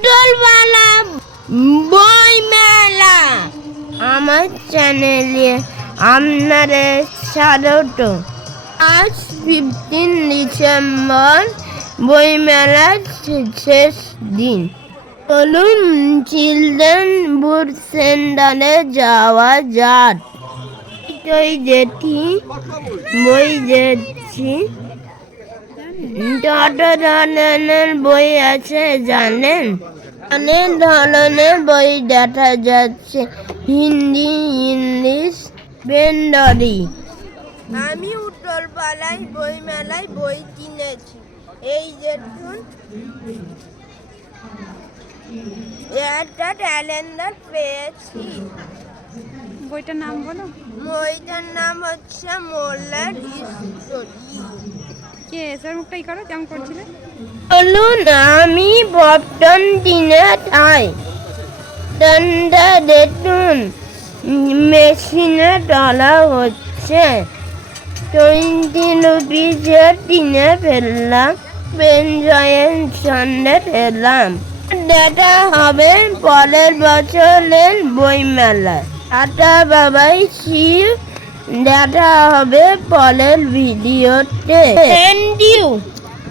উত্তরবালা বই মেলা আমার চ্যানেলে আপনাদের স্বাগত। আজ 15 ডিসেম্বর বইমেলার শেষ দিন। চলুন চিলড্রেন বুক সেন্টারে যাওয়া যাক। বই দেখছি। কত ধরনের বই আছে জানেন? অনেক ধরনের বই দেখা যাচ্ছে, হিন্দি, ইংলিশ, বেঙ্গলি। আমি উত্তরপাড়ায় বই মেলায় বই কিনেছি। এই দেখুন, একটা ক্যালেন্ডার পেয়েছি। বইটার নাম বলো। বইটার নাম হচ্ছে মোল্লার স্টোরি। কে এসের মুখটাই করো কেমন করছিলে? চলুন আমি পপটন কিনে খাই। টনটা দেখুন, মেশিনে তোলা হচ্ছে। 20 রুপিসের কিনে ফেললাম। বেঞ্জয়ের সঙ্গে ফেললাম। দেখা হবে পরের বছরের বইমেলায়। টাটা বাবাই, শিব। দেখা হবে পরের ভিডিওতে। Thank you.